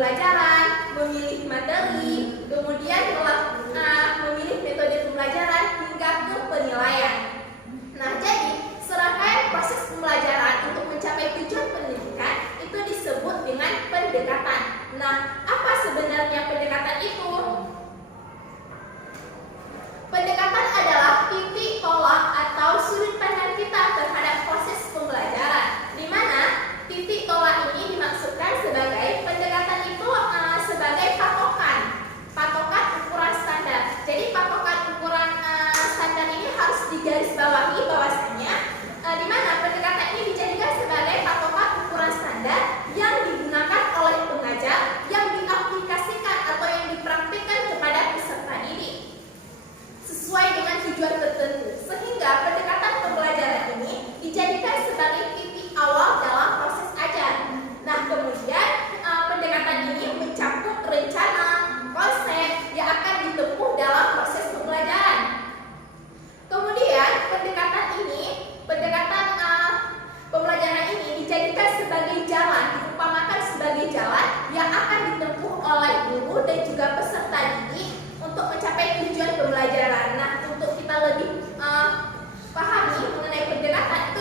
pembelajaran, memilih materi, kemudian memilih metode pembelajaran hingga ke penilaian. Nah, jadi serangkaian proses pembelajaran untuk mencapai tujuan pendidikan itu disebut dengan pendekatan. Nah, apa sebenarnya pendekatan itu? Pendekatan adalah titik tolak atau sudut pandang kita terhadap proses pembelajaran, di mana titik tolak ini dimaksudkan sebagai pendekatan itu sebagai patokan ukuran standar. Jadi patokan ukuran standar ini harus digarisbawahi bahwasanya di mana pendekatan ini dijadikan sebagai patokan ukuran standar yang digunakan oleh pengajar, yang diaplikasikan atau yang dipraktikkan kepada peserta didik sesuai dengan tujuan tertentu, sehingga pendekatan pembelajaran ini dijadikan sebagai titik awal dalam proses ajar. Nah, kemudian pendekatan ini mencakup rencana, konsep yang akan ditempuh dalam proses pembelajaran. Kemudian pendekatan pembelajaran ini dijadikan sebagai jalan, diumpamakan sebagai jalan yang akan ditempuh oleh guru dan juga peserta didik untuk mencapai tujuan pembelajaran. Nah, untuk kita lebih pahami mengenai pendekatan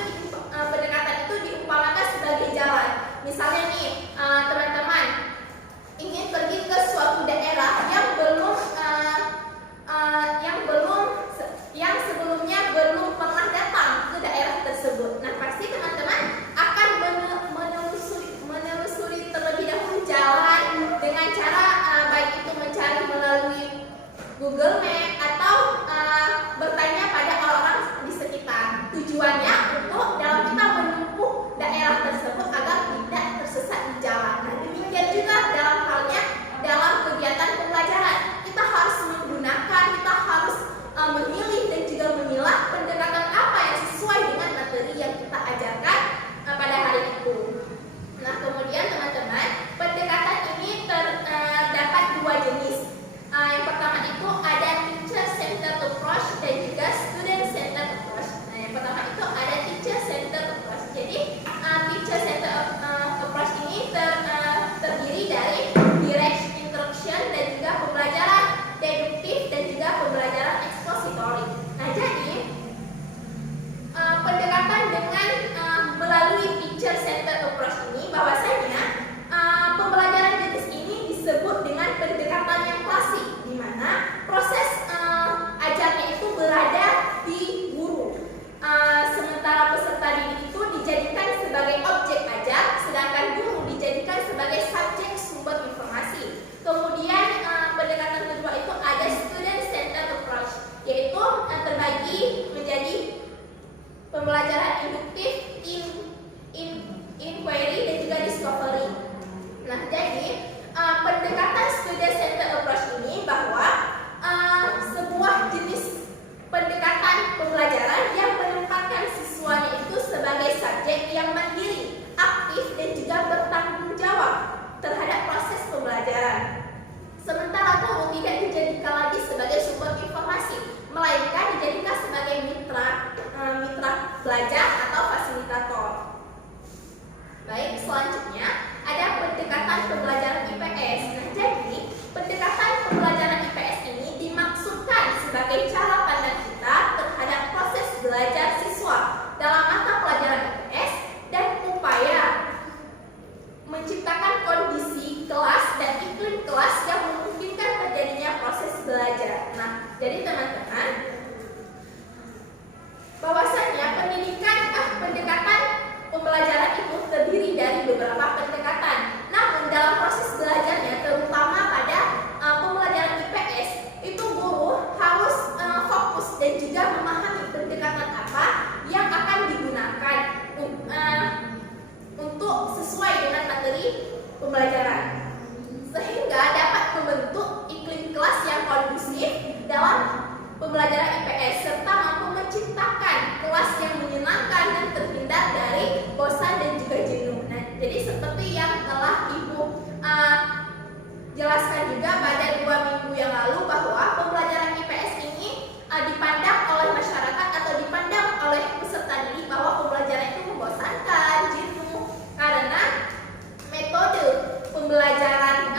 itu diumpamakan sebagai jalan. Misalnya nih, teman-teman ingin pergi ke suatu daerah yang sebelumnya belum pernah datang ke daerah tersebut. Nah, pasti teman-teman akan menelusuri terlebih dahulu jalan dengan cara baik itu mencari melalui Google Map atau bertanya pada orang-orang di sekitar. Tujuannya untuk dalam kita menempuh daerah tersebut agar tidak tersesat di jalan. Nah, demikian juga dalam halnya dalam kegiatan pembelajaran. Kita harus menggunakan, kita harus memilih dan juga memilah pendekatan apa yang sesuai dengan materi yang kita ajarkan pada hari itu. Nah, kemudian teman-teman, pendekatan ini terdapat dua jenis. Yang pertama itu ada teacher centered approach dan juga student centered approach. Nah, yang pertama itu ada teacher centered approach. Jadi teacher centered approach ini terdiri dari direct instruction dan juga pembelajaran deduktif dan juga pembelajaran ekspositori. Nah, jadi pendekatan dengan melalui teacher centered approach ini bahwasanya pembelajaran jenis ini disebut dengan pendekatan yang klasik, di mana proses ajarnya itu berada di guru, sementara peserta didik itu dijadikan sebagai objek ajar, sedangkan guru dijadikan sebagai subjek sumber informasi. Kemudian pendekatan kedua itu ada student centered approach, yaitu terbagi menjadi pembelajaran induktif, inquiry dan juga discovery. Nah, jadi pendekatan student centered approach ini bahwa sebuah jenis pendekatan pembelajaran yang menempatkan siswanya itu sebagai subjek yang mandiri, aktif dan juga bertanggung jawab terhadap proses pembelajaran. Sementara guru tidak dijadikan lagi sebagai sumber informasi, melainkan dijadikan sebagai mitra belajar atau fasilitator. Baik, selanjutnya ada pendekatan pembelajaran IPS. Nah, jadi pendekatan pembelajaran IPS ini dimaksudkan sebagai cara pandang kita terhadap proses belajar siswa dalam mata pelajaran IPS dan upaya menciptakan kondisi kelas dan iklim kelas yang memungkinkan terjadinya proses belajar. Nah, jadi teman-teman, bahwasanya pendekatan pembelajaran itu terdiri dari beberapa pendekatan. Namun dalam proses belajarnya, terutama pada pembelajaran IPS, itu guru harus fokus dan juga memahami pendekatan apa yang akan digunakan untuk sesuai dengan materi pembelajaran, sehingga dapat membentuk iklim kelas yang kondusif dalam pembelajaran IPS serta mampu menciptakan kelas yang menyenangkan dan terhindar dari bosan dan juga jenuh. Nah, jadi seperti yang telah Ibu jelaskan juga pada 2 minggu yang lalu, bahwa pembelajaran IPS ini dipandang oleh masyarakat atau dipandang oleh peserta didik bahwa pembelajaran itu membosankan, jenuh, karena metode pembelajaran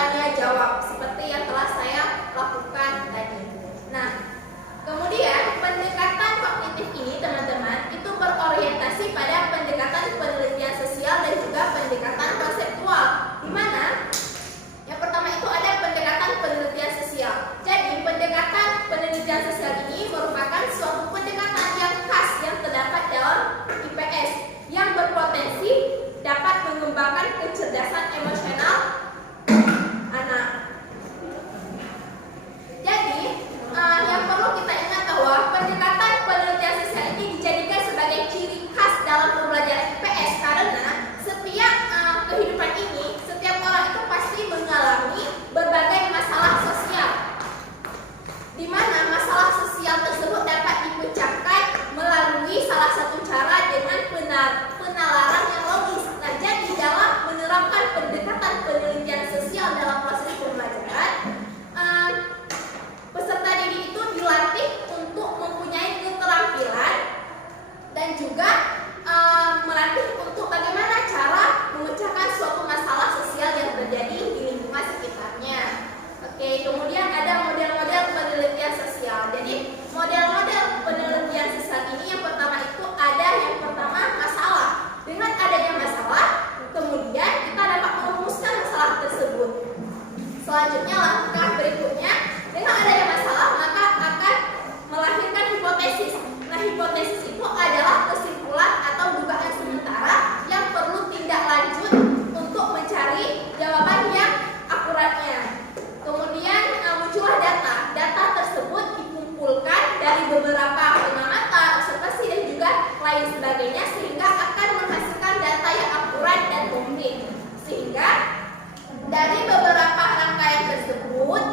tanya jawab seperti yang telah saya lakukan tadi. Nah, kemudian pendekatan kognitif ini teman-teman itu berorientasi pada pendekatan penelitian sosial dan juga pendekatan konseptual, di mana yang pertama itu ada pendekatan penelitian sosial. Jadi pendekatan penelitian sosial ini merupakan suatu pendekatan yang khas yang terdapat dalam IPS yang berpotensi dapat mengembangkan kecerdasan emosional anak. Jadi yang perlu kita ingat bahwa pendekatan penelitian sosial ini dijadikan sebagai ciri khas dalam pembelajaran IPS karena setiap kehidupan ini, setiap orang itu pasti mengalami berbagai masalah sosial, di mana masalah sosial tersebut dapat dipecahkan melalui salah satu cara dengan penalaran yang logis. Nah, jadi dalam menerapkan pendekatan penelitian sosial dalam proses pembelajaran, peserta didik itu dilatih untuk mempunyai keterampilan dan juga melatih untuk bagaimana cara memecahkan suatu masalah sosial yang terjadi di lingkungan sekitarnya. Oke, kemudian ada model-model penelitian sosial. Jadi model-model penelitian sosial ini yang pertama itu ada yang pertama masalah. Dengan adanya masalah, kemudian kita dapat merumuskan masalah tersebut. Selanjutnya langkah berikutnya, dengan adanya masalah maka akan melahirkan hipotesis. Nah, hipotesis itu adalah kesimpulan atau dugaan sementara yang perlu tindak lanjut untuk mencari jawaban yang akuratnya. Kemudian muncullah data. Data tersebut dikumpulkan dari beberapa pengamatan, observasi dan juga lain sebagainya sehingga akan menghasilkan data yang akurat dan komplit. Sehingga dari beberapa rangkaian tersebut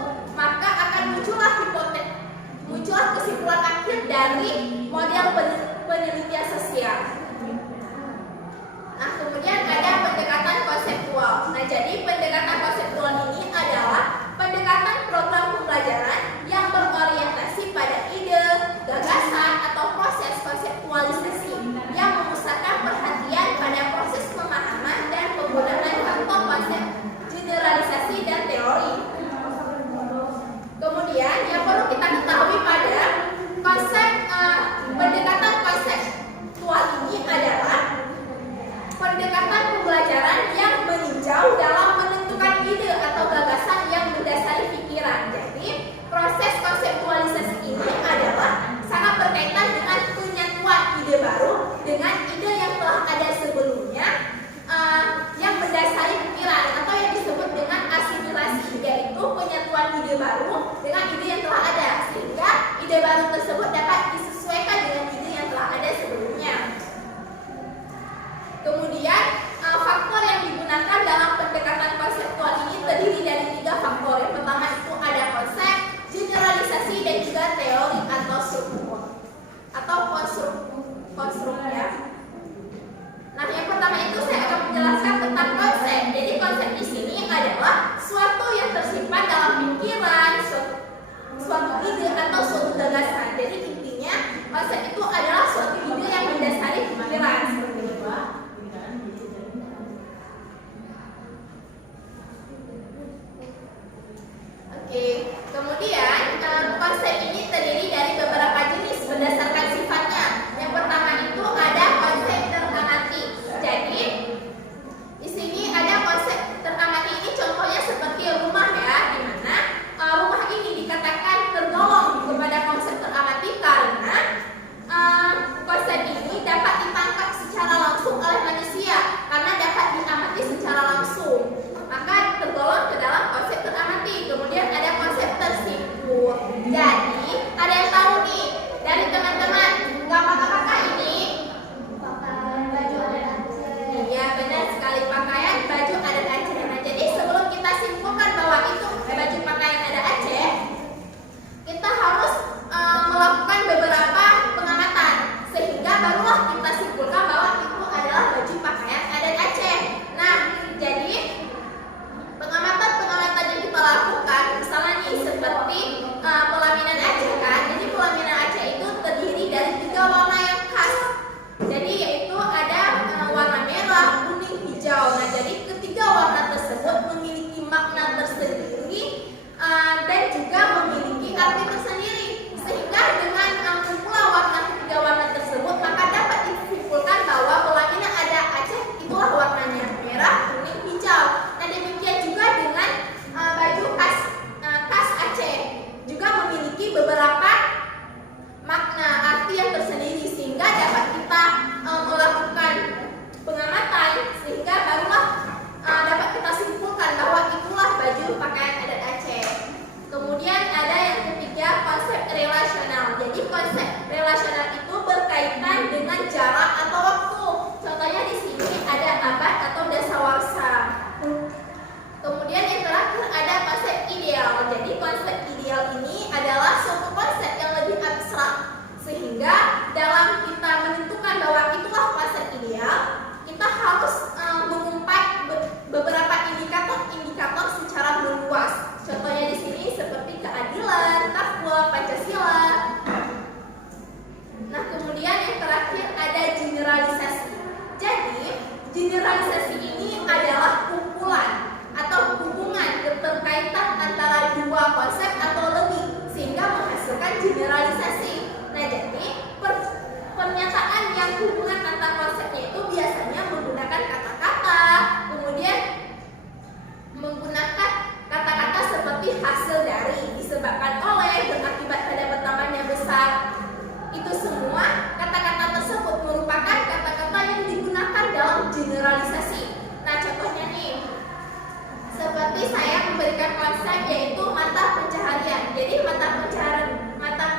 saya memberikan konsep yaitu mata pencaharian. Jadi mata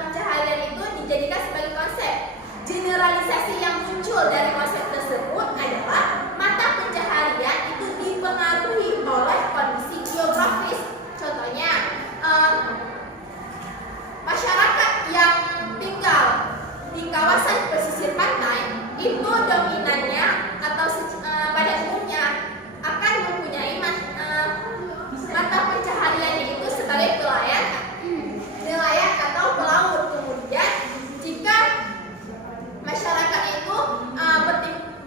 pencaharian itu dijadikan sebagai konsep. Generalisasi yang muncul dari konsep tersebut adalah mata pencaharian itu dipengaruhi oleh kondisi geografis. Contohnya, masyarakat yang tinggal di kawasan pesisir pantai itu dominannya atau pada umumnya akan mempunyai mata pencahariannya itu sebagai nelayan atau pelaut. Kemudian jika masyarakat itu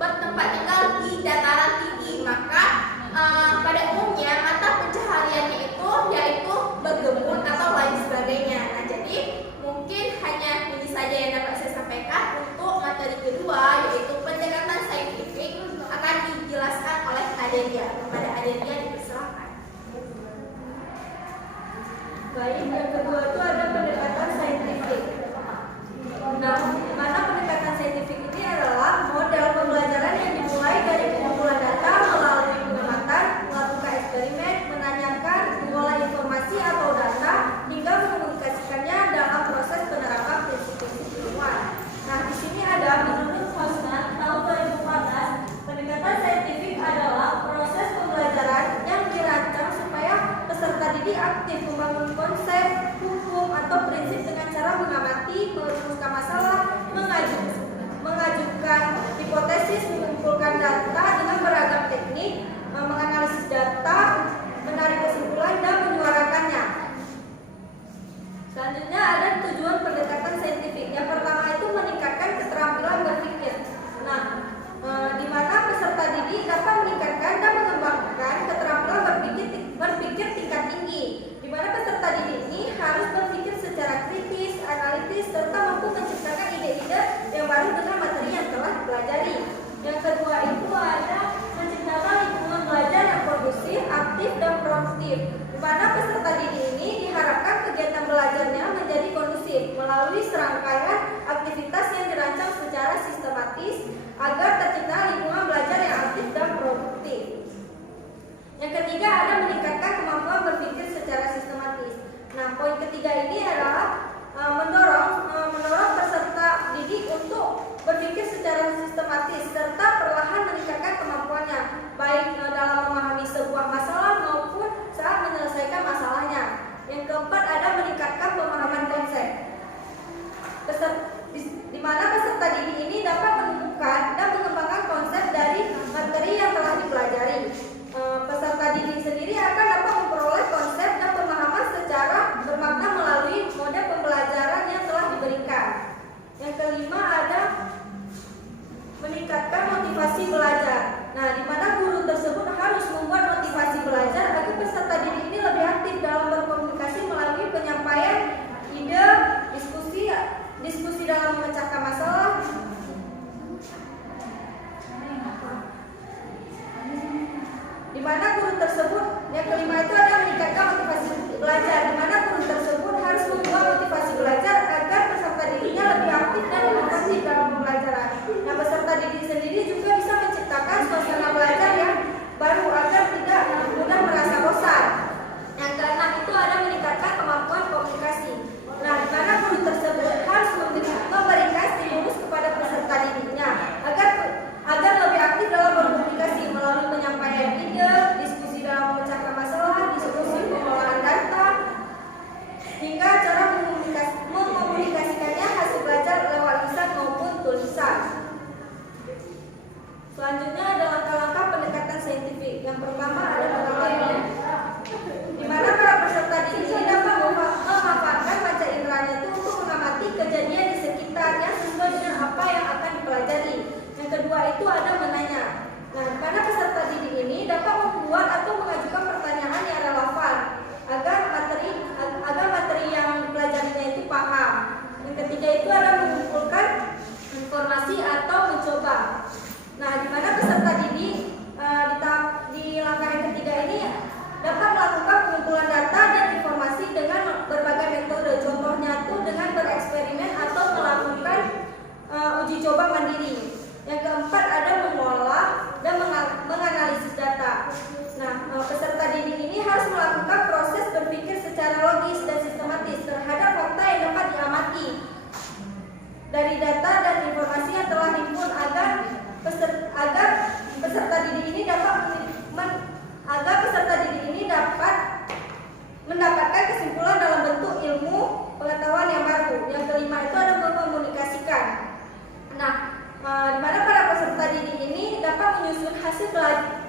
bertempat tinggal di dataran tinggi, maka pada umumnya mata pencahariannya itu yaitu berkebun atau lain sebagainya. Nah, jadi mungkin hanya ini saja yang dapat saya sampaikan. Untuk materi kedua yaitu pendekatan saintifik akan dijelaskan oleh Adelia. Kepada Adelia dipersilakan. Baik, yang kedua itu ada pendekatan saintifik. Nah, di mana pendekatan saintifik ini adalah model pembelajaran yang dimulai dari pengumpulan data melalui pengamatan, melakukan eksperimen, menanyakan, mengolah informasi atau data, hingga mengomunikasikannya dalam proses penerapan prinsip-prinsip ilmuwan. Nah, di sini ada menurut Hosnan tahun 2014, pendekatan saintifik adalah proses pembelajaran yang dirancang supaya peserta didik aktif membangun konsep, hukum, atau prinsip dengan cara mengamati, merumuskan masalah, mengajukan hipotesis, mengumpulkan data dengan beragam teknik, menganalisis data, menarik kesimpulan, dan menyuarakannya. Selanjutnya ada tujuan pendekatan saintifik. Yang pertama itu meningkatkan keterampilan berpikir. Nah, di mana peserta didik dapat meningkatkan dan mengembangkan keterampilan berpikir tingkat tinggi. Di mana peserta didik ini harus berpikir secara kritis, analitis, serta mampu menciptakan ide-ide yang baru dengan materi yang telah dipelajari. Yang kedua itu ada menciptakan lingkungan belajar yang kondusif, aktif, dan produktif. Di mana peserta didik ini diharapkan kegiatan belajarnya menjadi kondusif melalui serangkaian aktivitas yang dirancang secara sistematis agar tercipta lingkungan belajar yang aktif dan produktif. Yang ketiga ada meningkatkan kemampuan berpikir secara sistematis. Nah, poin ketiga ini adalah mendorong peserta didik untuk berpikir secara sistematis serta perlahan meningkatkan kemampuannya baik dalam memahami sebuah masalah maupun saat menyelesaikan masalahnya. Yang keempat ada meningkatkan pemahaman konsep. Di mana peserta didik ini dapat menemukan dan mengembangkan konsep dari materi yang telah dipelajari. Peserta didik sendiri akan dapat memperoleh konsep dan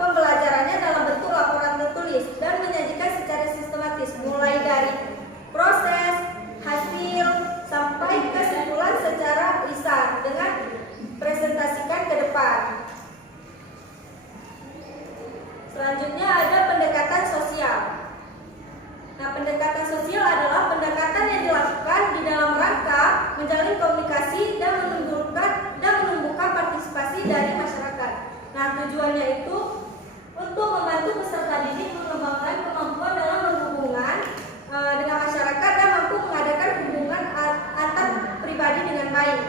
pembelajarannya dalam bentuk laporan tertulis dan menyajikan secara sistematis, mulai dari proses, hasil, sampai kesimpulan secara lisan dengan presentasikan ke depan. Selanjutnya ada pendekatan sosial. Nah, pendekatan sosial adalah pendekatan yang dilakukan di dalam rangka menjalin komunikasi dan menumbuhkan partisipasi dari masyarakat. Nah, tujuannya itu untuk membantu peserta didik mengembangkan kemampuan dalam berhubungan dengan masyarakat dan mampu mengadakan hubungan antar pribadi dengan baik.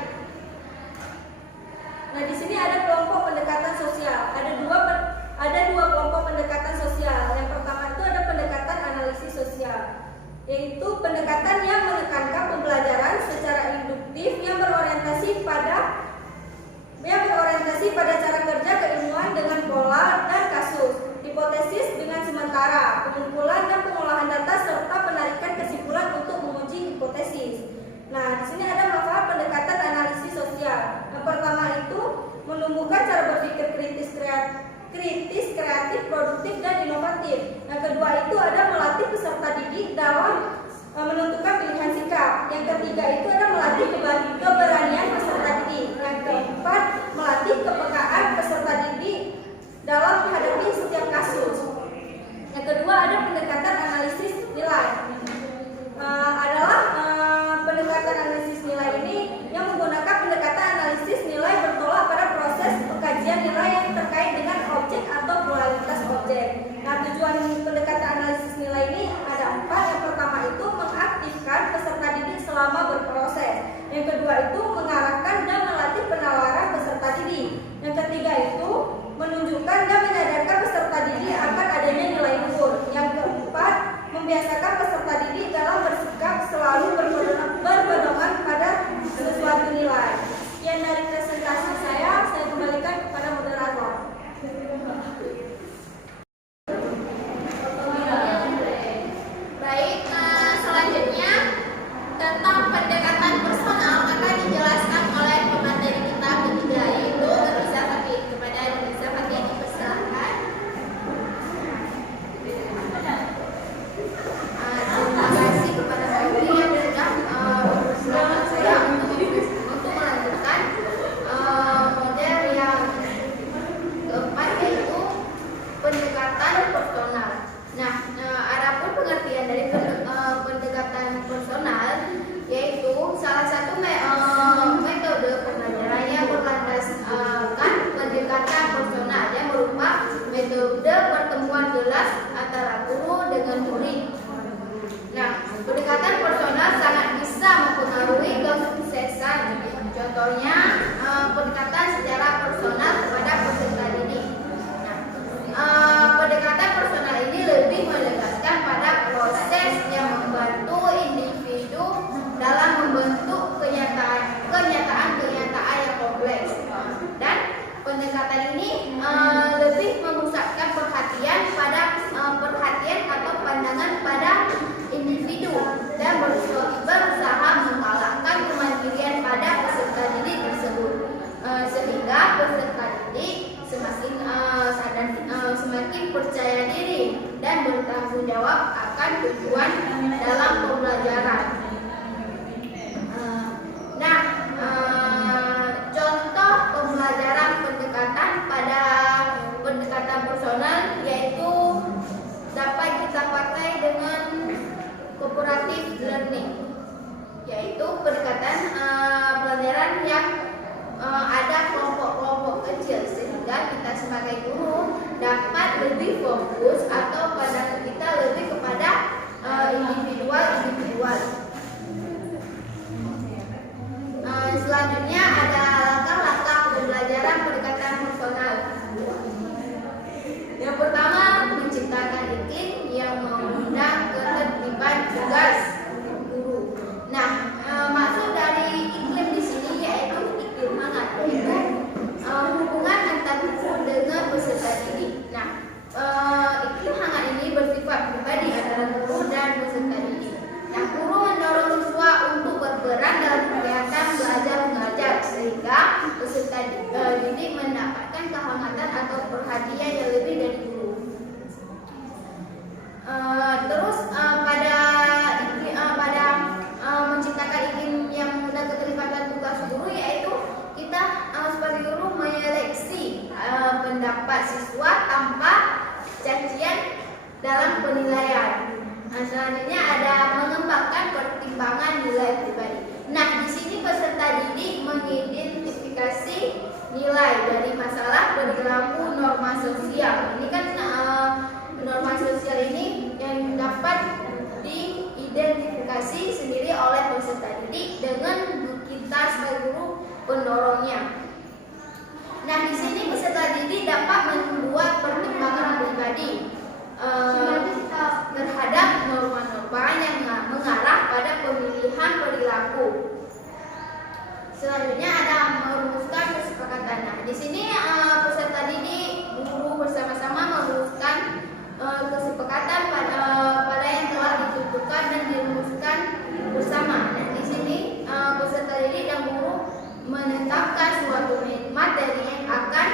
Nah, di sini ada kelompok pendekatan sosial. Ada dua kelompok pendekatan sosial. Yang pertama itu ada pendekatan analisis sosial, yaitu pendekatan yang menekankan pembelajaran secara induktif yang berorientasi pada cara kerja keilmuan dengan pola dan kasus, hipotesis dengan sementara, pengumpulan dan pengolahan data serta penarikan kesimpulan untuk menguji hipotesis. Nah, di sini ada manfaat pendekatan analisis sosial. Yang pertama itu menumbuhkan cara berpikir kritis, kreatif, produktif dan inovatif. Yang kedua itu ada melatih peserta didik dalam menentukan pilihan sikap. Yang ketiga itu ada melatih keberanian peserta didik. Yang keempat, melatih kepekaan peserta didik dalam menghadapi setiap kasus. Yang kedua ada pendekatan analisis nilai. Pendekatan analisis nilai ini yang menggunakan pendekatan analisis nilai bertolak pada proses pengkajian nilai yang terkait dengan objek atau pluralitas objek. Nah, tujuan pendekatan analisis nilai ini ada 4. Yang pertama itu mengaktifkan peserta didik selama berproses. Yang kedua itu mengarahkan dan melatih penalaran peserta didik. Yang ketiga itu menunjukkan dan menyadarkan peserta didik akan adanya nilai luhur. Yang keempat, membiasakan peserta didik dalam bersikap selalu berpedoman pada sesuatu nilai. Sekian dari presentasi saya kembalikan kepada moderator. Baik, selanjutnya tentang pendekatan personal akan dijelaskan oleh pemateri kita ketiga, yaitu Nurisa Fakih. Kepada Nurisa Fakih dipersilakan. Terima kasih kepada Fakih yang sudah mempersilahkan saya untuk melanjutkan model yang keempat, yaitu pendekatan personal. Nah, adapun pengertian dari pendekatan personal yaitu salah satu metode pembelajaran yang berlandaskan pendekatan personal yang berupa metode pertemuan jelas antara guru dengan murid. Nah, pendekatan personal sangat bisa mempengaruhi kesuksesan. Contohnya, pendekatan secara personal kepada peserta didik. Pendekatan personal ini lebih menegaskan pada proses yang membantu individu dalam membentuk kenyataan yang kompleks. Dan pendekatan ini lebih memusatkan perhatian atau pandangan pada individu dan berusaha mengalahkan kemandirian pada peserta didik tersebut, sehingga peserta didik semakin percaya diri dan bertanggung jawab akan tujuan dalam pembelajaran. Contoh pembelajaran pendekatan personal yaitu dapat kita pakai dengan cooperative learning, yaitu pendekatan pelajaran yang ada kelompok-kelompok kecil sehingga kita sebagai guru dapat lebih fokus atau pandangan kita lebih kepada individual. Selanjutnya ada langkah-langkah pembelajaran pendekatan personal. Yang pertama, menciptakan iklim yang mengundang ketertiban tugas guru. Nah, maksud dari iklim di sini yaitu iklim hangat, yaitu hubungan antar guru dengan peserta didik. Nah, pertimbangan nilai pribadi. Nah, di sini peserta didik mengidentifikasi nilai dari masalah perilaku norma sosial. Ini kan norma sosial ini yang dapat diidentifikasi sendiri oleh peserta didik dengan kita sebagai guru pendorongnya. Nah, di sini peserta didik dapat membuat pertimbangan pribadi terhadap norma-norma yang mengarah pada pemilihan perilaku. Selanjutnya ada merumuskan kesepakatan. Nah, di sini peserta didik, guru bersama-sama merumuskan kesepakatan pada yang telah ditentukan dan dirumuskan bersama. Nah, di sini peserta didik dan guru menetapkan suatu materi yang akan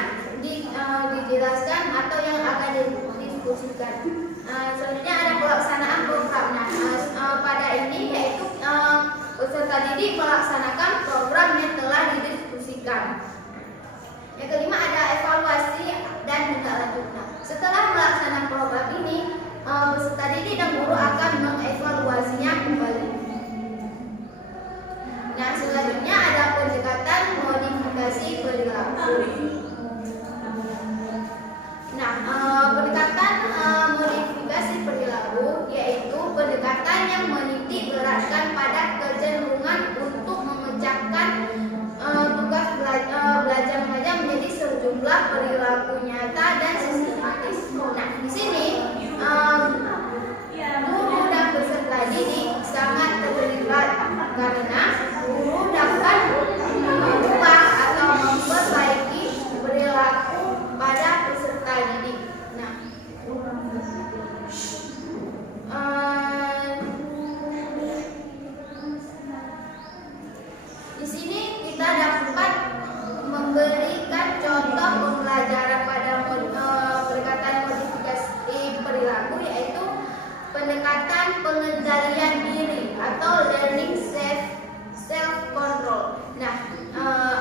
dijelaskan atau yang akan didiskusikan. Selanjutnya ada pelaksanaan program. Nah, pada ini yaitu peserta didik melaksanakan program yang telah didiskusikan. Yang kelima ada evaluasi dan tindak lanjut. Nah, setelah melaksanakan program ini, peserta didik dan guru akan mengevaluasinya kembali. Nah, selanjutnya ada pendekatan modifikasi perilaku. Nah, pendekatan modifikasi perilaku yaitu pendekatan yang menitik beratkan pada kecenderungan untuk memecahkan tugas belajar mengajar menjadi sejumlah perilaku nyata dan sistematis. Nah, di sini guru dan peserta didik sangat terlibat karena guru dapat mengubah atau memperbaiki perilaku pada peserta didik. Nah, di sini kita dapat memberikan contoh pembelajaran pada pendekatan modifikasi perilaku, yaitu pendekatan pengendalian diri atau learning self control. Nah,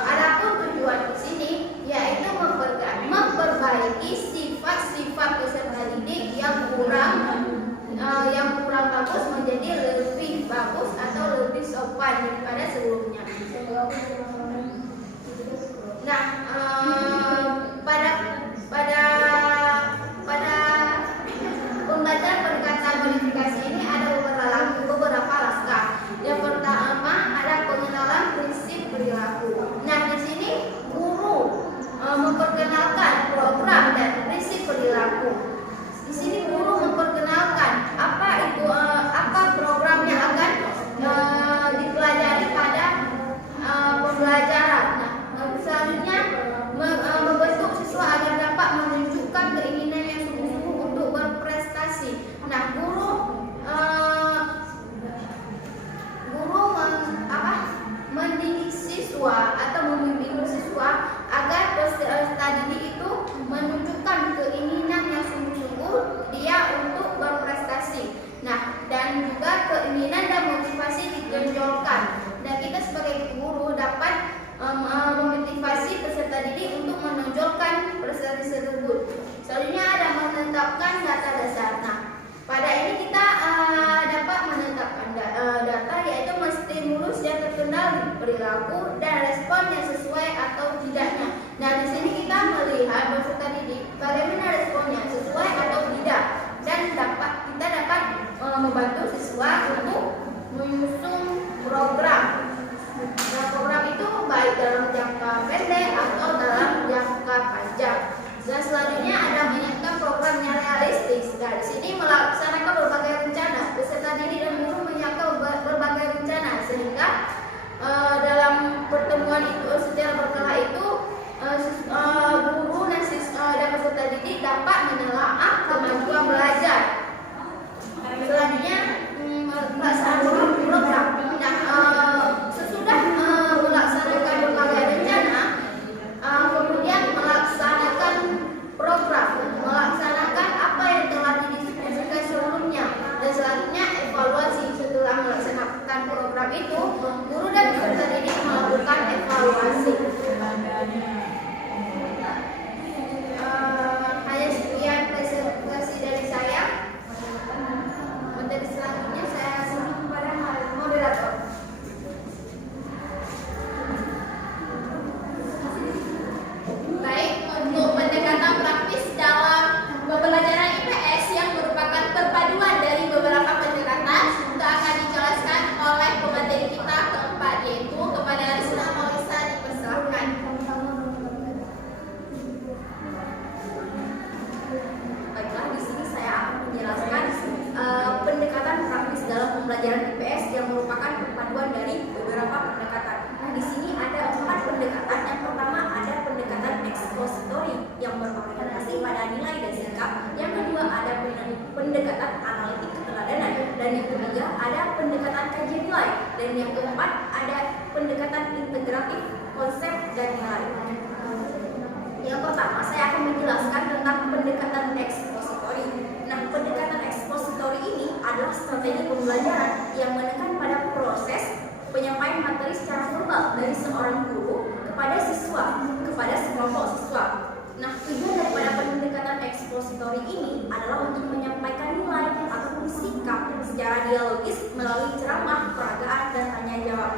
adapun tujuan di sini yaitu memperbaiki sifat-sifat peserta didik yang kurang bagus menjadi lebih bagus atau lebih sopan daripada sebelumnya. Nah, pada pembelajaran pendekatan modifikasi ini ada beberapa langkah. Yang pertama ada pengenalan prinsip perilaku. Nah, di sini guru memperkenalkan program dan prinsip perilaku. Di sini guru memperkenalkan apa program yang akan dipelajari pada pembelajaran. Nah, selanjutnya membentuk siswa agar dapat menunjukkan keinginan yang sungguh-sungguh untuk berprestasi. Nah, guru mendidik siswa atau membimbing siswa agar peserta didik itu menunjukkan keinginan yang sungguh-sungguh dia untuk berprestasi. Nah, dan juga keinginan dan motivasi ditonjolkan. Dan kita sebagai guru dapat memotivasi peserta didik untuk menonjolkan prestasi tersebut. Selanjutnya ada menetapkan data dasar. Nah, pada ini kita dapat menetapkan data, yaitu menstimulus yang terkendali perilaku dan respon yang sesuai atau tidaknya. Nah, di sini kita melihat peserta didik bagaimana responnya, sesuai atau tidak, dan kita dapat membantu siswa untuk menyusun program. Nah, program itu baik dalam jangka pendek atau dalam jangka panjang. Dan selanjutnya ada menyiapkan program yang realistis. Nah, di sini melaksanakan berbagai rencana. Peserta didik dan guru menyiapkan berbagai rencana sehingga dalam pertemuan itu secara berkala itu guru dan peserta didik dapat menelaah kemajuan belajar. Selanjutnya pelaksanaan program. Nah, sesudah melaksanakan berbagai rencana, kemudian melaksanakan program, melaksanakan apa yang telah didiskusikan sebelumnya, dan selanjutnya evaluasi. Setelah melaksanakan program itu, guru dan peserta didik melakukan evaluasi. Hanya sekian presentasi dari saya. Materi selanjutnya saya serahkan kepada moderator. pembelajaran IPS yang merupakan perpaduan dari beberapa pendekatan. Nah, di sini ada 4 pendekatan. Yang pertama ada pendekatan ekspositori yang berorientasi pada nilai dan sikap. Yang kedua ada pendekatan analitik keteladanan. Dan yang ketiga ada pendekatan kajian nilai. Dan yang keempat ada pendekatan integratif konsep dan nilai. Yang pertama, saya akan menjelaskan tentang pendekatan ekspositori. Nah, pendekatan ekspositori ini adalah strategi pembelajaran yang menekan pada proses penyampaian materi secara verbal dari seorang guru kepada siswa, kepada sekelompok siswa. Nah, tujuan daripada pendekatan ekspositori ini adalah untuk menyampaikan nilai ataupun sikap secara dialogis melalui ceramah, peragaan, dan tanya jawab.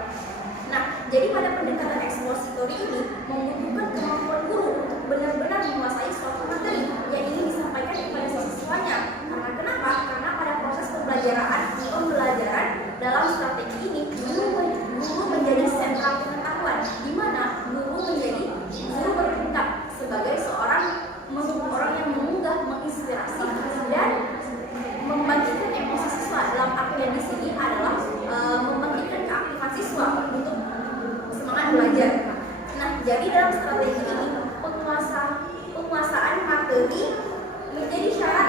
Nah, jadi pada pendekatan ekspositori ini membutuhkan kemampuan guru untuk benar-benar menguasai suatu materi yang ingin disampaikan kepada siswanya. Karena kenapa? Karena pada proses pembelajaran dalam strategi ini guru menjadi sentra pengetahuan, di mana guru bertindak sebagai seorang yang mengunggah, menginspirasi, dan membangkitkan emosi siswa. Dalam artian di sini adalah membangkitkan keaktifan siswa untuk semangat belajar. Nah, jadi dalam strategi ini penguasaan materi menjadi syarat.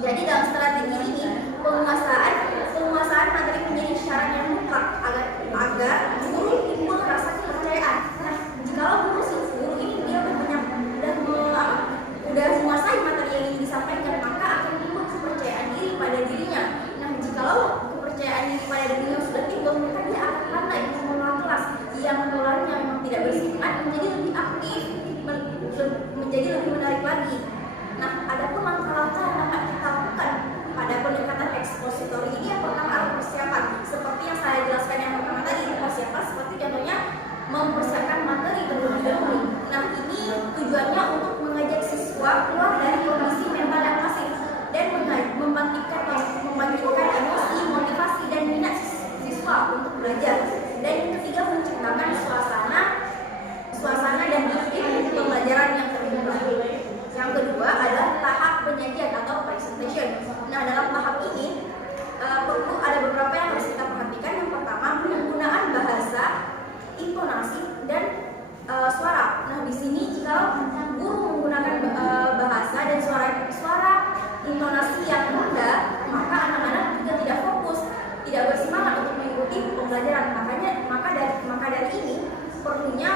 Jadi dalam strategi ini penguasaan materi menjadi syarat yang mutlak agar guru timbul rasa kepercayaan. Nah, jikalau guru ini dia udah menguasai materi yang ingin disampaikan, maka akan timbul kepercayaan diri pada dirinya. Nah, jikalau kepercayaan diri pada dirinya sudah timbul, maka dia akan pandai mengelola kelas yang mengelola memang tidak bersemangat menjadi lebih aktif, menjadi lebih menarik lagi. Nah, adapun langkah-langkah yang dapat kita lakukan pada pendekatan ekspositori ini, yang pertama adalah persiapan. Seperti yang saya jelaskan yang pertama tadi, persiapan seperti contohnya mempersiapkan materi terlebih dahulu. Nah, ini tujuannya untuk mengajak siswa keluar dari kondisi mental yang pasif dan membangkitkan emosi, motivasi, dan minat siswa untuk belajar. Dan yang ketiga, menciptakan suasana dan iklim pembelajaran yang terbuka. Yang kedua adalah tahap penyajian atau presentation. Nah, dalam tahap ini perlu ada beberapa yang harus kita perhatikan. Yang pertama, penggunaan bahasa, intonasi, dan suara. Nah, di sini jika guru menggunakan bahasa dan suara intonasi yang rendah, maka anak-anak juga tidak fokus, tidak bersemangat untuk mengikuti pembelajaran. Maka dari ini perlunya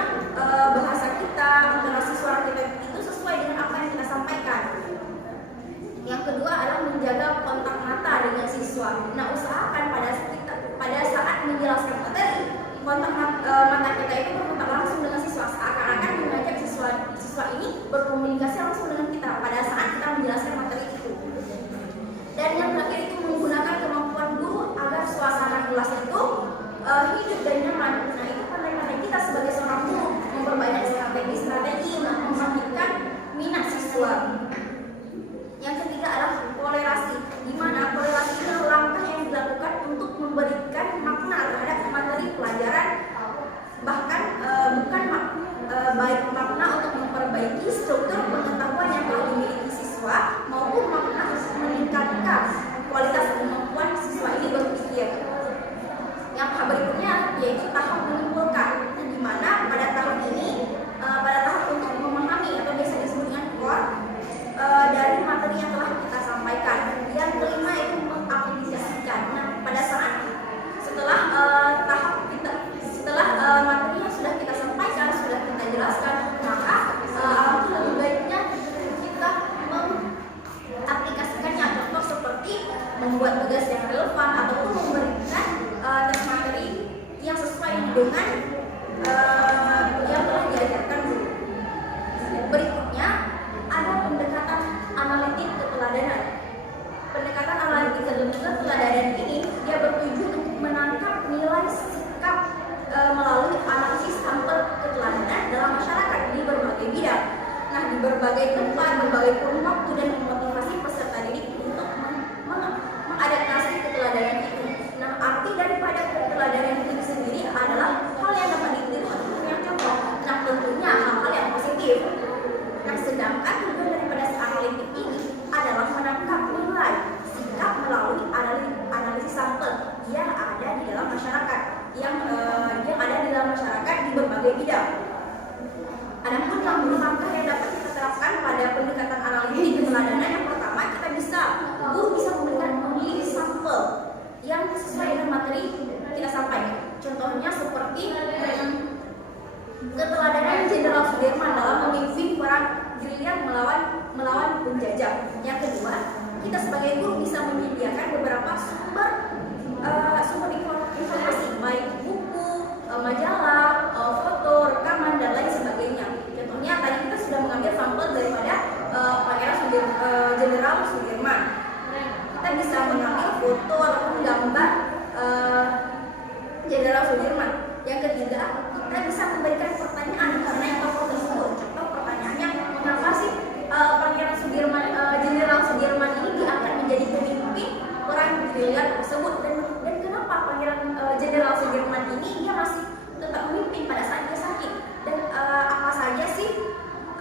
bahasa kita, intonasi suara kita itu sesuai dengan apa yang kita sampaikan. Yang kedua adalah menjaga kontak mata dengan siswa. Nah, usahakan pada saat menjelaskan materi, kontak mata kita itu berkontak langsung dengan siswa, seakan-akan mengajak siswa ini berkomunikasi langsung dengan kita pada saat kita menjelaskan materi itu. Dan yang terakhir itu menggunakan kemampuan guru agar suasana kelas itu hidup dan nyaman. Nah, itu pandai-pandai kita sebagai seorang guru memperbanyak strategi membangkitkan minat siswa. Yang ketiga adalah kolerasi, di mana kolerasi itu langkah yang dilakukan untuk memberikan makna terhadap materi pelajaran, bahkan baik makna untuk memperbaiki struktur pengetahuan yang telah dimiliki siswa maupun makna meningkatkan kualitas kemampuan siswa ini berpikir. Yang tahap berikutnya yaitu tahap menyimpulkan, di mana pada tahap ini pada tahap untuk memahami atau biasa disebut dengan core dari materi yang telah kita sampaikan. Yang kelima itu mengaplikasikan. Nah, pada saat setelah materi yang sudah kita sampaikan, sudah kita jelaskan, maka lebih baiknya kita mengaplikasikannya. Contoh seperti membuat tugas yang relevan ataupun memberikan tes materi yang sesuai dengan yang telah diajarkan guru. Berikutnya ada pendekatan analitik keteladanan. Pendekatan analitik keteladanan ini dia bertujuan untuk menangkap nilai sikap melalui analisis sampel keteladanan dalam masyarakat di berbagai bidang. Nah, di berbagai tempat, berbagai kurun waktu, dan memotivasi peserta didik untuk mengadaptasi keteladanan itu. Nah, arti daripada keteladanan itu sendiri adalah hal yang dapat ditiru untuk punya contoh. Nah, tentunya hal-hal yang positif. Nah, yang melawan penjajah. Yang kedua, kita sebagai guru bisa menyediakan beberapa sumber informasi, baik buku, majalah, foto, rekaman, dan lain sebagainya. Contohnya tadi kita sudah mengambil sampel daripada Jenderal Sudirman. Kita bisa mengambil foto ataupun gambar Jenderal Sudirman. Yang ketiga, kita bisa memberikan pertanyaan karena yang tokoh tersebut. Contoh pertanyaannya, mengapa sih Pangeran Sudirman, Jenderal Sudirman ini diangkat menjadi pemimpin perang gerilya tersebut, dan kenapa Pangeran Jenderal Sudirman ini dia masih tetap memimpin pada saat dia sakit, dan apa saja sih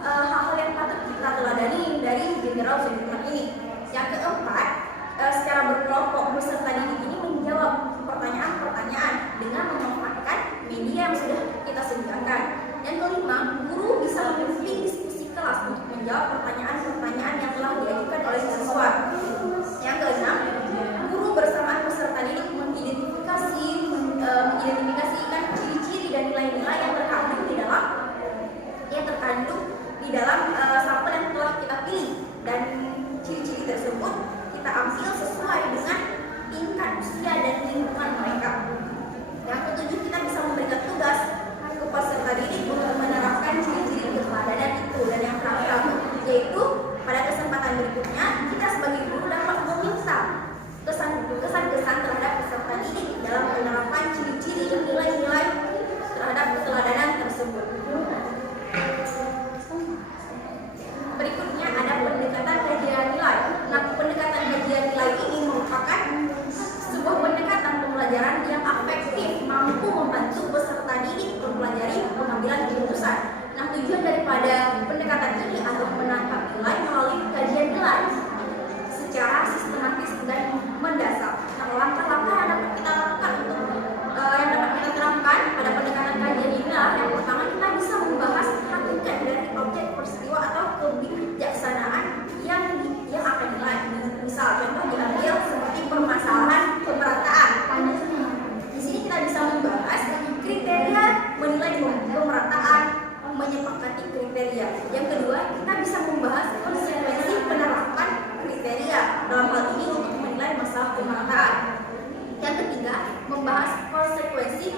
hal-hal yang patut kita teladani dari Jenderal Sudirman ini. Yang keempat, secara berkelompok peserta didik ini menjawab pertanyaan-pertanyaan dengan memanfaatkan media yang sudah kita sediakan. Yang kelima, guru bisa memimpin diskusi kelas untuk menjawab pertanyaan-pertanyaan yang telah diajukan oleh siswa. Yang keenam, guru bersama peserta didik mengidentifikasikan ciri-ciri dan nilai-nilai yang terkandung di dalam sampel yang telah kita pilih, dan ciri-ciri tersebut kita ambil sesuai dengan tingkat usia dan lingkungan mereka. Yang ketujuh, kita bisa memberikan tugas ke peserta didik untuk menerapkan ciri-ciri keteladanan itu. Dan yang terakhir, yaitu pada kesempatan berikutnya kita sebagai guru dapat meminta kesan-kesan terhadap peserta didik dalam menerapkan ciri-ciri dan nilai-nilai terhadap keteladanan tersebut. Berikutnya ada pendekatan kajian nilai. Nah, pendekatan kajian nilai ini merupakan sebuah pendekatan pembelajaran yang efektif, mampu membantu peserta didik mempelajari pengambilan keputusan. Nah, tujuan daripada pendekatan ini adalah menangkap nilai melalui kajian nilai secara sistematis dan mendasar. Nah, langkah-langkah yang dapat kita lakukan yang dapat kita terapkan pada pendekatan kajian nilai, yang pertama, kita bisa membahas hakikat dari objek peristiwa atau kebijaksanaan yang akan dinilai. Misal contoh diambil seperti permasalahan pemerataan. Di sini kita bisa membahas kriteria menilai pemerataan, menyepakati kriteria. Yang kedua, kita bisa membahas konsekuensi penerapan kriteria, dalam hal ini untuk menilai masalah pemerataan. Yang ketiga, membahas konsekuensi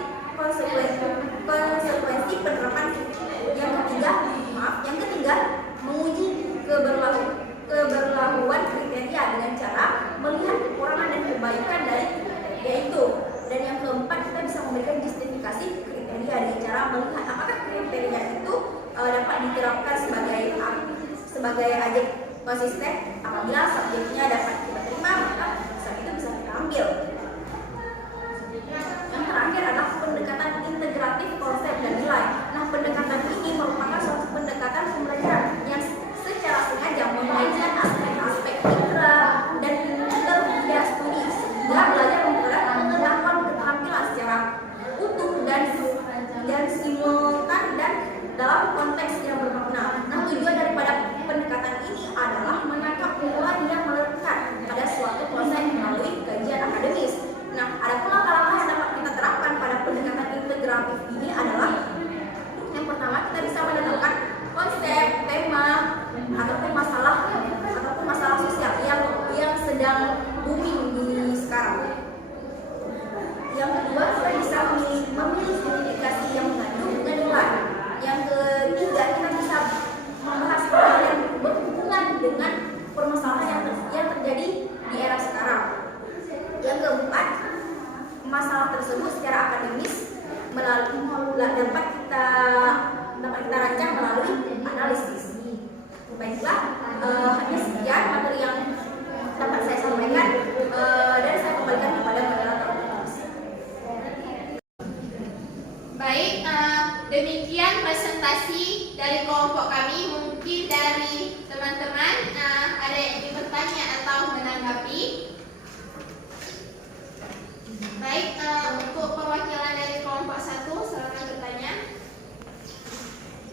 penerapan. Yang ketiga, menguji keberlakuan kriteria dengan cara melihat kekurangan dan kebaikan dari kriteria itu. Dan yang keempat, kita bisa memberikan justifikasi kriteria dengan cara melihat apakah kriteria itu dapat diterapkan sebagai ajak konsisten. Apabila subjeknya dapat kita terima, maka itu bisa kita ambil. Yang terakhir adalah pendekatan integratif konsep dan nilai. Nah, pendekatan ini merupakan suatu pendekatan pembelajaran yang secara sengaja mengaitkan aspek-aspek indera dan intermedia studi, sehingga belajar memperoleh pengetahuan keterampilan secara utuh dan simultan dan dalam konteks yang bermakna. Nah, tujuan daripada pendekatan ini adalah menangkap nilai yang melekat pada suatu konsep melalui kajian akademis. Nah, ada pula langkah-langkah yang dapat kita terapkan pada pendekatan integratif ini adalah yang pertama, kita bisa menentukan konsep, tema, ataupun masalah sosial yang sedang booming di sekarang. Yang kedua, kita bisa memilih komunikasi yang mengandung nilai. Yang ketiga, kita bisa membahas hal yang berhubungan dengan permasalahan yang terjadi di era sekarang. Yang keempat, masalah tersebut secara akademis dapat kita rancang melalui analisis. Baiklah, hanya sekian materi yang dapat saya sampaikan, dan saya kembalikan kepada moderator. Baik, demikian presentasi dari kelompok kami. Mungkin dari teman-teman ada yang ingin bertanya atau menanggapi. Baik, untuk perwakilan dari kelompok 1, silakan bertanya.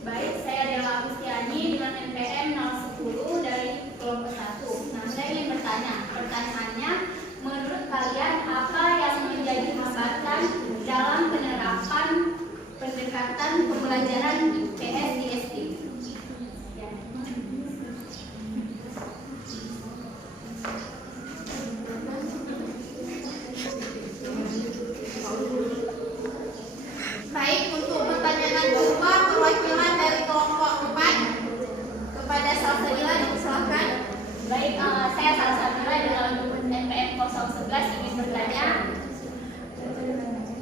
Baik, saya Dela Agustiani dengan NPM 010 dari kelompok 1. Nah, saya ingin bertanya, pertanyaannya, menurut kalian apa yang menjadi hambatan dalam penerapan pendekatan pembelajaran IPS di SD? Salsabila dipersilakan. Baik, saya Salsabila dalam NPM 011 ingin bertanya,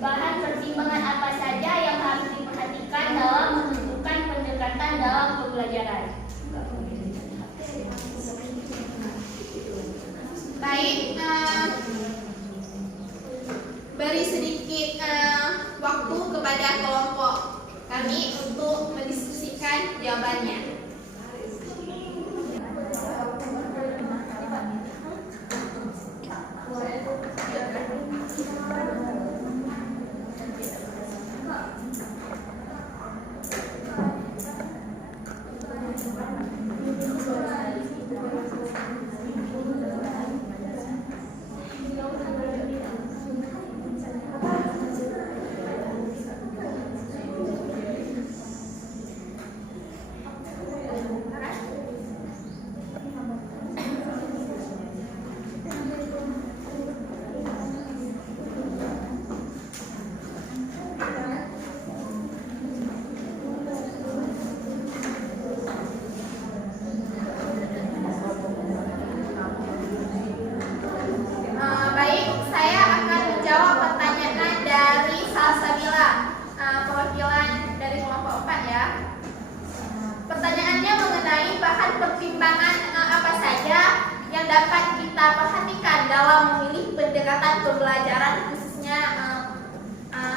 bahan pertimbangan apa saja yang harus diperhatikan dalam menentukan pendekatan dalam pembelajaran? Baik, beri sedikit waktu kepada kelompok kami untuk mendiskusikan jawabannya. Baik, saya akan menjawab pertanyaan dari Salsabila, perwakilan dari kelompok 4 ya. Pertanyaannya mengenai bahan pertimbangan apa saja yang dapat kita perhatikan dalam memilih pendekatan pembelajaran, khususnya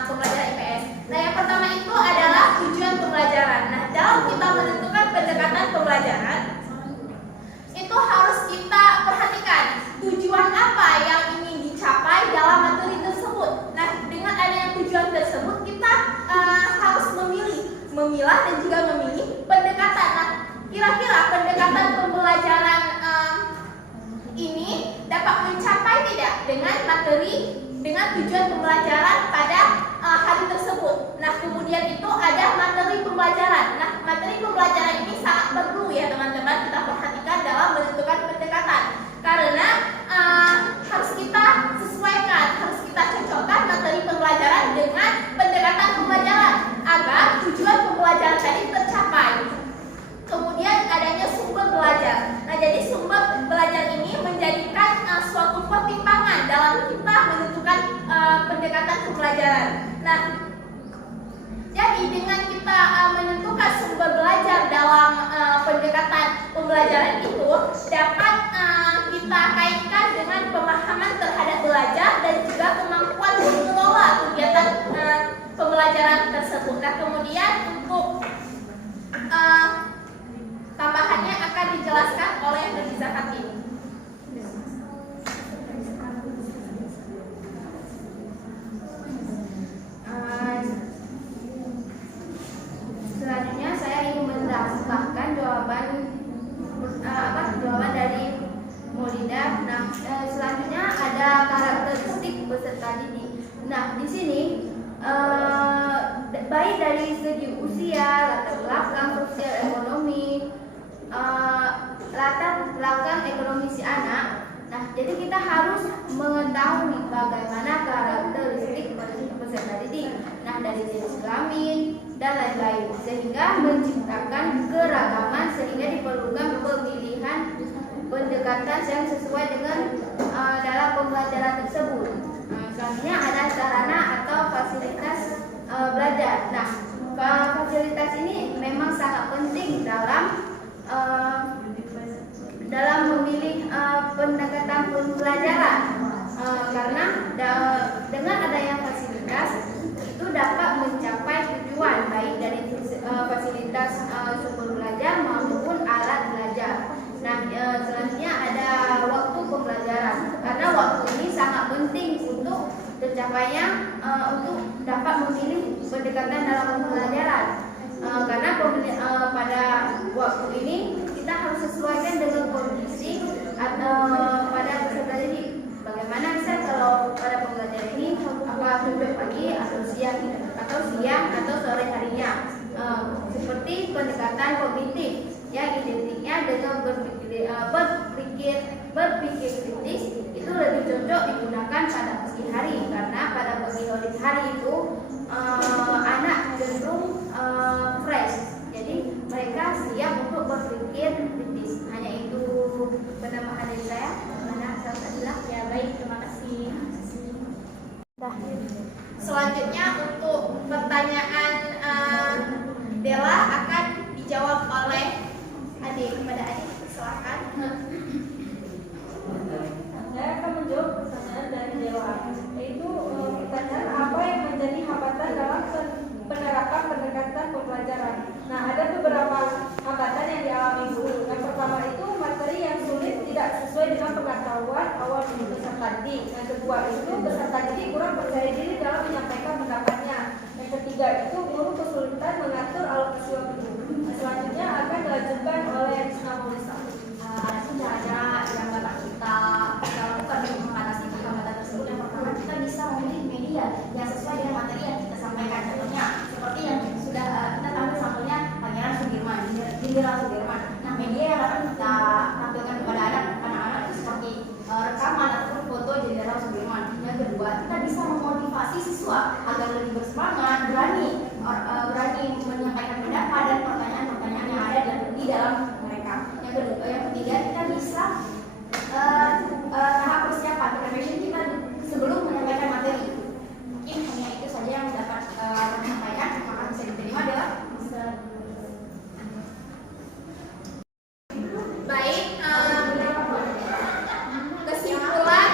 pembelajaran IPS. Nah, yang pertama itu adalah tujuan pembelajaran. Nah, dalam kita menentukan pendekatan pembelajaran, itu harus kita perhatikan tujuan apa yang ingin dicapai dalam materi tersebut. Nah, dengan adanya tujuan tersebut, kita harus memilah dan juga memilih pendekatan. Nah, kira-kira pendekatan pembelajaran ini dapat mencapai tidak dengan materi, dengan tujuan pembelajaran pada hari tersebut. Nah, kemudian itu ada materi pembelajaran. Nah, materi pembelajaran ini sangat perlu ya teman-teman kita perhatikan dalam menentukan pendekatan, karena harus kita sesuaikan, harus kita cocokkan materi pembelajaran dengan pendekatan pembelajaran agar tujuan pembelajaran tadi tercapai. Kemudian adanya sumber belajar. Nah, jadi sumber belajar ini menjadikan suatu pertimbangan dalam kita menentukan pendekatan pembelajaran. Nah, jadi dengan kita menentukan sumber belajar dalam pendekatan pembelajaran itu dapat kita kaitkan dengan pemahaman terhadap belajar dan juga kemampuan mengelola kegiatan pembelajaran tersebut. Nah, kemudian untuk tambahannya akan dijelaskan oleh Nurliza Fatin. Selanjutnya saya ingin menambahkan jawaban dari Maulida. Nah, selanjutnya ada karakteristik peserta didik. Nah, di sini baik dari segi usia, latar belakang sosial ekonomi, latar belakang ekonomi si anak. Nah, jadi kita harus mengetahui bagaimana karakteristik peserta didik. Nah, dari jenis kelamin dan lain-lain, sehingga menciptakan keragaman, sehingga diperlukan pemilihan pendekatan yang sesuai dengan dalam pembelajaran tersebut. Selanjutnya ada sarana atau fasilitas belajar. Nah, fasilitas ini memang sangat penting dalam memilih pendekatan pembelajaran, karena dengan adanya fasilitas itu dapat mencapai tujuan baik dari fasilitas sumber belajar maupun alat belajar. Nah, selanjutnya ada waktu pembelajaran, karena waktu ini sangat penting untuk tercapainya untuk dapat memilih pendekatan dalam pembelajaran, karena pada waktu ini kita harus sesuaikan dengan kondisi atau pada peserta didik. Bagaimana bisa kalau pada pembelajaran ini apakah pagi atau siang atau sore harinya, seperti pendekatan kognitif yang identiknya dengan berpikir kritis, itu lebih cocok digunakan pada pagi hari, karena pada pagi hari itu anak cenderung fresh, jadi mereka siap untuk berpikir kritis. Saya akan menjawab pertanyaan dari Dewa, yaitu pertanyaan apa yang menjadi hambatan dalam penerapan pendekatan pembelajaran. Nah, ada beberapa hambatan yang dialami guru. Yang pertama itu materi yang sulit tidak sesuai dengan pengetahuan awal peserta didik. Yang kedua itu peserta didik kurang percaya diri dalam menyampaikan pendapatnya. Yang ketiga itu guru kesulitan mengatur alokasi waktu. Selanjutnya akan dilanjutkan oleh Naulisa. Cara yang dapat kita lakukan untuk mengatasi hambatan tersebut, yang pertama kita bisa memilih media yang sesuai dengan materi yang kita sampaikan. Contohnya seperti yang sudah kita tampil sampelnya Pangeran Sudirman, Jenderal Sudirman. Nah, media yang akan kita tampilkan kepada anak-anak itu seperti rekaman ataupun foto Jenderal Sudirman. Yang kedua, kita bisa memotivasi siswa agar lebih bersemangat, berani menyampaikan pendapat dan pertanyaan-pertanyaan yang ada di dalam mereka. Yang ketiga, kita bisa tahap persiapan preparation kita sebelum menyampaikan materi. Mungkin hanya itu saja yang dapat kami sampaikan. Maka bisa diterima adalah Baik, kesimpulan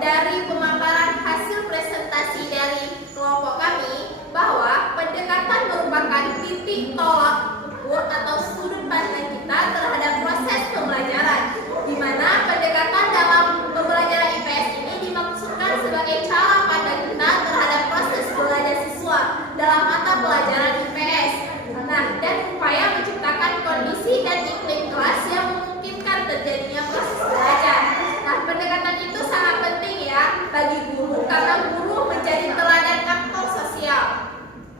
dari pemaparan hasil presentasi dari kelompok kami bahwa pendekatan merupakan titik tolak ukur atau sudut pandang kita terhadap proses pembelajaran, di mana pendekatan dalam pembelajaran IPS ini dimaksudkan sebagai cara pandang kita terhadap proses belajar siswa dalam mata pelajaran IPS. Nah, dan upaya menciptakan kondisi dan iklim kelas yang memungkinkan terjadinya proses belajar. Nah, pendekatan itu sangat penting ya bagi guru karena guru menjadi teladan aktor sosial.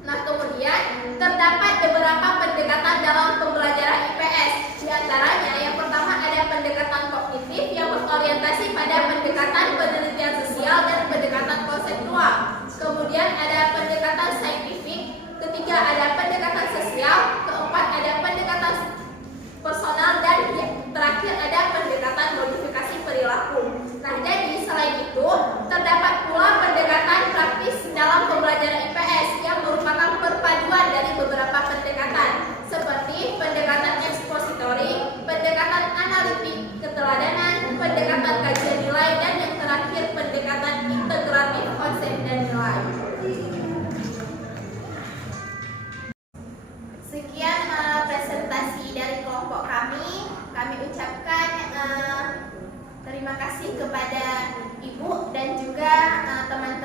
Nah, kemudian terdapat beberapa pendekatan dalam pembelajaran IPS. Di antaranya yang pertama ada pendekatan kognitif yang berorientasi pada pendekatan penelitian sosial dan pendekatan konseptual. Kemudian ada pendekatan saintifik. Ketiga ada pendekatan sosial. Keempat ada pendekatan personal dan yang terakhir ada pendekatan modifikasi perilaku. Nah, jadi selain itu terdapat pula pendekatan praktis dalam pembelajaran IPS yang merupakan perpaduan dari beberapa pendekatan seperti pendekatan ekspositori, pendekatan analitik keteladanan, pendekatan kajian nilai, dan yang terakhir pendekatan integratif konsep dan nilai. Sekian presentasi dari kelompok kami. Kami ucapkan terima kasih kepada Ibu dan juga teman-teman